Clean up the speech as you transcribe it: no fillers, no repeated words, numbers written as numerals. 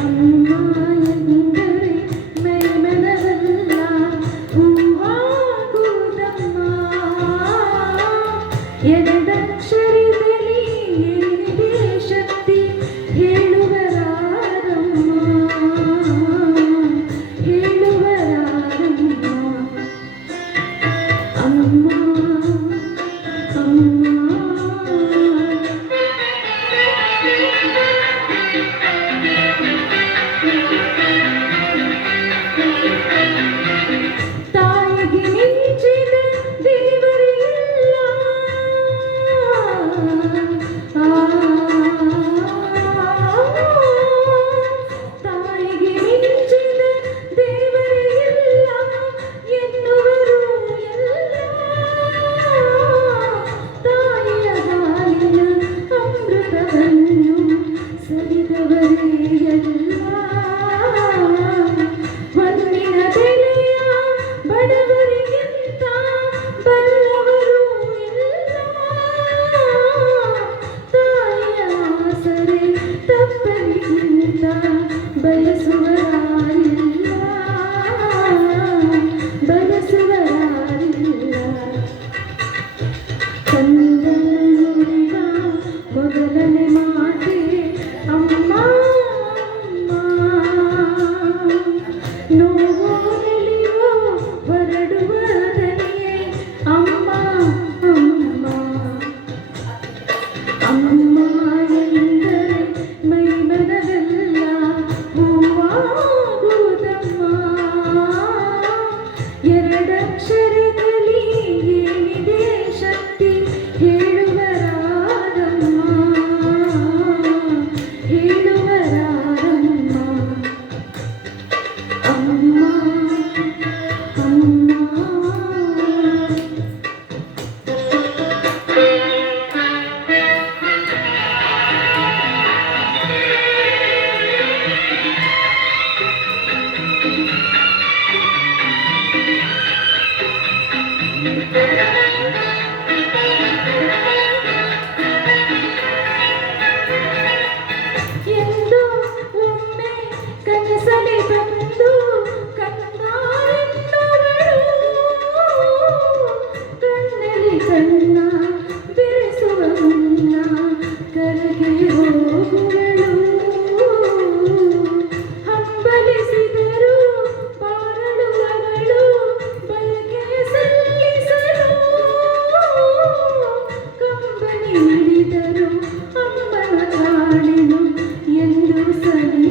ಅಮ್ಮ ಎಂದರೆ ಮೈಮನವಲ್ಲ ಹೂವಾಗುವುದಮ್ಮ. ಎರಡಕ್ಷರದಲ್ಲಿ ಏನಿದೆ ಶಕ್ತಿ ಹೇಳುವರಾರಮ್ಮ, ಹೇಳುವರಾರಮ್ಮ. ಅಮ್ಮ ಅಮ್ಮ ತಾಯಿಗೆ ಮಿಂಚಿದ ದೇವರಿಲ್ಲ. ತಾಯಿಗೆ ಮಿಂಚಿದ ದೇವರಿಲ್ಲ ಎನ್ನುವರು ಎಲ್ಲ. ತಾಯಿಯ ಹಾಲಿನ ಅಮೃತವನ್ನು ಸವಿದವರೇ ಎಲ್ಲ. ಮಣ್ಣಿನ ಬೆಲೆಯ ಬಡವರಿಗಿಂತ ಬಲ್ಲವರು ಇಲ್ಲ. ತಾಯಿಯ ಆಸರೆ ತಪ್ಪಲಿಗಿಂತ ಬಯಸುವರಾರಿಲ್ಲ, ಬಯಸುವರಾರಿಲ್ಲ. ಚಂದನುಡಿಯ ಮೊದಲನೇ ಮಾತೆ ಅಮ್ಮ ಅಮ್ಮ. ನೋವೋ ನಿಲಿಯೋ ಹೊರಡುವ ದನಿಯೇ ಅಮ್ಮ ಅಮ್ಮ. ಅಮ್ಮ ಎಂದರೆ ಮೈಮನವೆಲ್ಲ ಹೂವಾಗುವುದಮ್ಮ. ಎರಡಕ್ಷರದಲ್ಲಿ ಏನಿದೆ ಶಕ್ತಿ ಹೇಳುವರಾರಮ್ಮ, ಹೇಳುವರಾರಮ್ಮ. ಅಮ್ಮ ಅಮ್ಮ. ಎಂದು ಒಮ್ಮೆ ಕನಸಲಿ ಬಂದು ಕಣ್ಣಾರೆನ್ನುವಳು, ಕಣ್ಣಲ್ಲಿ ಕಣ್ಣ ಬೆರೆಸುವ ಮುನ್ನ ಕರಗಿ ಹೋಗುವಳು. ಹಂಬಲಿಸಿದರು ಬಾರಳುವವಳು ಬಯಕೆ ಸಲ್ಲಿಸಲು. ಕಂಬನಿ ಹಿಡಿದರು ಅಮ್ಮನ ಕಾಣೆನು ಎಂದು ಸರಿ